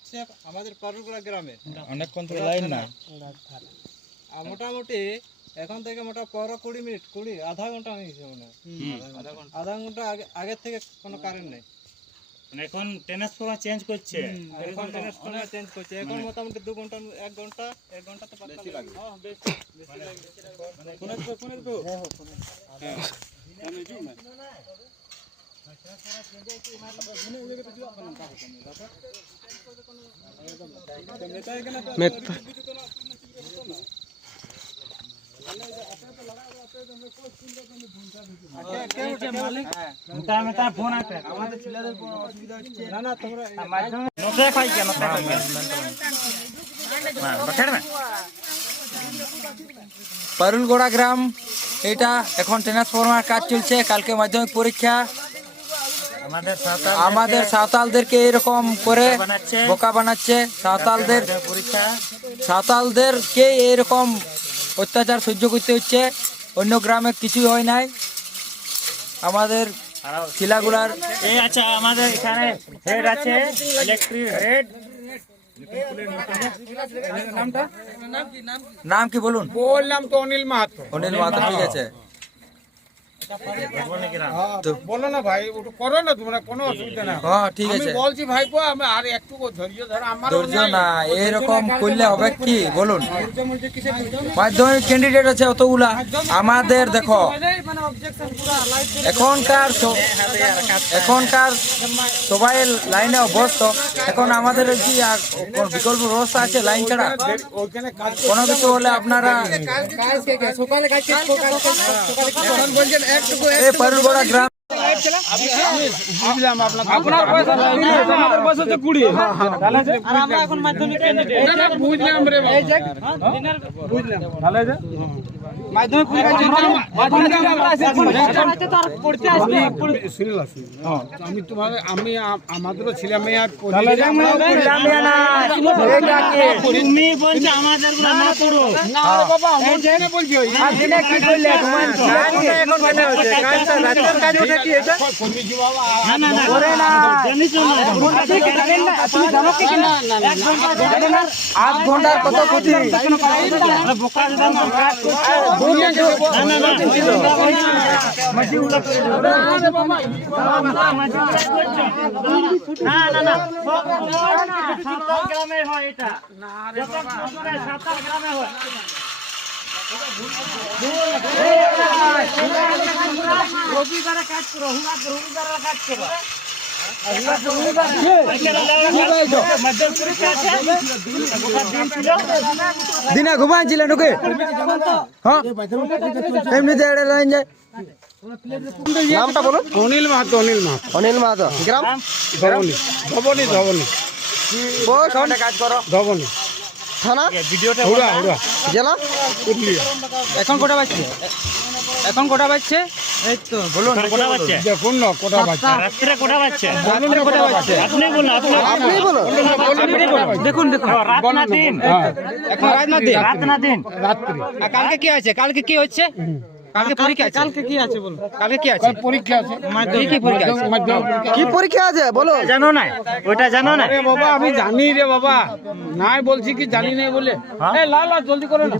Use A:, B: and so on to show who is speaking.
A: হচ্ছে আমাদের পারুগুড়া গ্রামে।
B: অনেকক্ষণ থেকে লাইন না?
A: আর মোটামুটি এখন থেকে মোটা পনেরো কুড়ি মিনিট কুড়ি আধা ঘণ্টা হয়ে গেছে মনে হয়। আধা ঘণ্টা। আগে আগের থেকে কোনো কারেন্ট নেই।
C: মানে এখন ট্রান্সফরমার চেঞ্জ করছে।
A: এখন ট্রান্সফরমার চেঞ্জ করছে। এখন মোটামুটি দু ঘণ্টা এক ঘণ্টা এক ঘণ্টা তো বেশি লাগে। হ্যাঁ বেশি বেশি লাগে। ফোনে তো ফোনে তো
B: পারুলগোড়া গ্রাম এটা এখন ট্রান্সফরমার কাজ চলছে কালকে মাধ্যমিক পরীক্ষা।
C: আমাদের
B: সাঁওতালদেরকে এরকম করে বোকা বানাচ্ছে। সাঁওতালদের
C: পরীক্ষা।
B: সাঁওতালদেরকে এরকম অত্যাচার সহ্য করতে হচ্ছে। অন্য গ্রামে কিছুই হয় নাই। আমাদের শিলাগুলার
C: এই আচ্ছা আমাদের এখানে হেড আছে ইলেকট্রিক হেড
B: নাম কি বলুন?
D: বললাম তো অনিল মাহাতো।
B: অনিল মাহাতো ঠিক আছে। তো
D: বলো না ভাই ওটা করো না তোমরা কোনো অসুবিধা না।
B: হ্যাঁ ঠিক আছে।
D: বলছি ভাইপো আমি আর একটু ধৈর্য ধরো আমার
B: ধৈর্য না এরকম করলে হবে কি? বলুন। মাধ্যমিক ক্যান্ডিডেট আছে অতগুলা। আমাদের দেখো। এখনকার এখনকার সবাই লাইনে অভ্যস্ত। এখন আমাদের কি বিকল্প ব্যবস্থা আছে লাইন ছাড়া? কোনো কিছু হলে আপনারা
D: বলছেন একটু
B: এই পারুলগড়া গ্রাম
D: বুঝলাম আপনার আপনার পয়সা আমাদের পয়সা তো কুড়ি।
C: আর আমরা এখন মাধ্যমিক
D: বুঝলাম রে বুঝলাম তাহলে যে
C: মাধ্যমিক
D: হ্যাঁ। আমি তোমার আমি আমাদেরও ছিলাম এই আর
C: বলছো আমাদের না
D: না রে বাবা জেনে কি কর্মীজি বাবা
C: না না না করে না জানিস না
B: আধ ঘণ্টার কত ক্ষতি
C: আরে বোকা দাম কাজ করছে না না না মজিউলা করে দাও না না না সাতাল গ্রামে হয় এটা যত বছরে সাতাল গ্রামে হয় রবিবারে কাজ করো হুলা রবিবারে কাজ করো।
B: দিনে ঘুমাইছিলেন ওকে হ্যাঁ। এমনিতে এটা লাইন যায় নামটা বলুন।
D: অনিল মাহাতো অনিল মাহাতো।
B: অনিল মাহাতো। গ্রাম?
D: ধবনি। ধবনি ধবনি।
B: বস কাজ করো?
D: ধবনি।
B: থানা?
C: ভিডিওটা
D: হুড়া হুড়া।
B: জেলা? এখন কটা বাজছে? এখন কটা বাজছে? এই তো বলুন?
C: কোটা বাচ্চা?
D: দেখুন না কোটা বাচ্চা
C: রাত্রে কোটা বাচ্চা?
B: বলুন কটা বাজছে
C: আপনি বলুন আপনি
B: আপনি বলুন। দেখুন দেখুন।
C: রাত না দিন।
B: এখন রাত না দিন।
C: রাত না দিন
D: রাত্রি
B: কালকে কি আছে কালকে কি হচ্ছে কালকে পরীক্ষা আছে? কালকে কি আছে বলুন? কালকে কি আছে?
D: পরীক্ষা আছে।
B: কি কি পরীক্ষা আছে? কি পরীক্ষা আছে? বলো।
C: জানো না? ওইটা জানো না?
D: আরে বাবা আমি জানি রে বাবা। নাই বলছি কি জানি নাই বলে। এই লাল লাল জলদি করো না